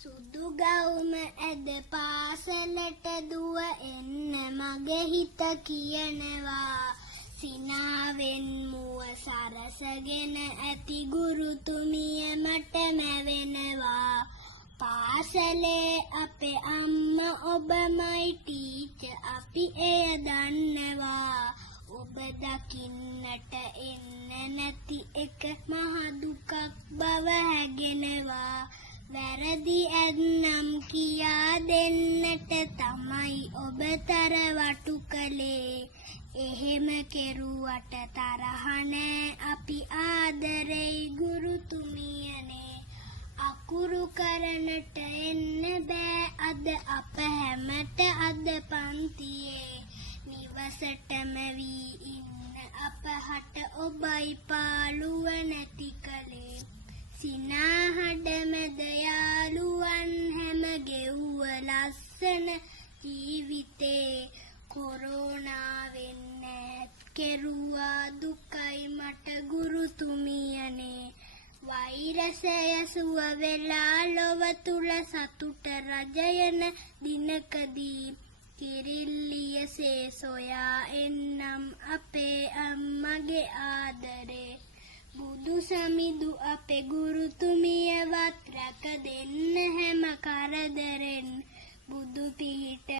සුදු ගවුම ඇද පාසලට දුව එන්න මගේ හිත කියනවා සිනාවෙන් මුව සරසගෙන ඇති ගුරුතුමිය මට මැවෙනවා පාසලේ අපේ අම්මා ඔබමයි ටීචර් අපි එය දන්නවා ඔබ දකින්නට එන්න නැති එක මහ දුකක් බව හැගෙනවා වැරදි ඇත්නම් කියා දෙන්නට තමයි ඔබතර වටු කළේ එහෙම කෙරුවට තරහ නෑ අපි ආදරෙයි ගුරුතුමියනේ අකුරු කරන්නට එන්න බෑ අද අප හැමට අද පන්තියේ නිවසටම වී ඉන්න අපහට ඔබයි පාළුව නැති කලේ සිනාහඩ මැද යාළුවන් හැම ගෙව්ව ලස්සන ජීවිතේ කොරෝනාවෙන් නැත් කෙරුවා දුකයි මට ගුරුතුමියනේ වෛරසය සුව වෙලා ලොව තුල සතුට රජයන දිනකදී කිරිල්ලියසේ සොයා එන්නම් අපේ අම්මගේ ආදරේ බුදු සමිඳු අපේ ගුරුතුමියවත් රැක දෙන්න හැම කරදරෙන් බුදු පිහිට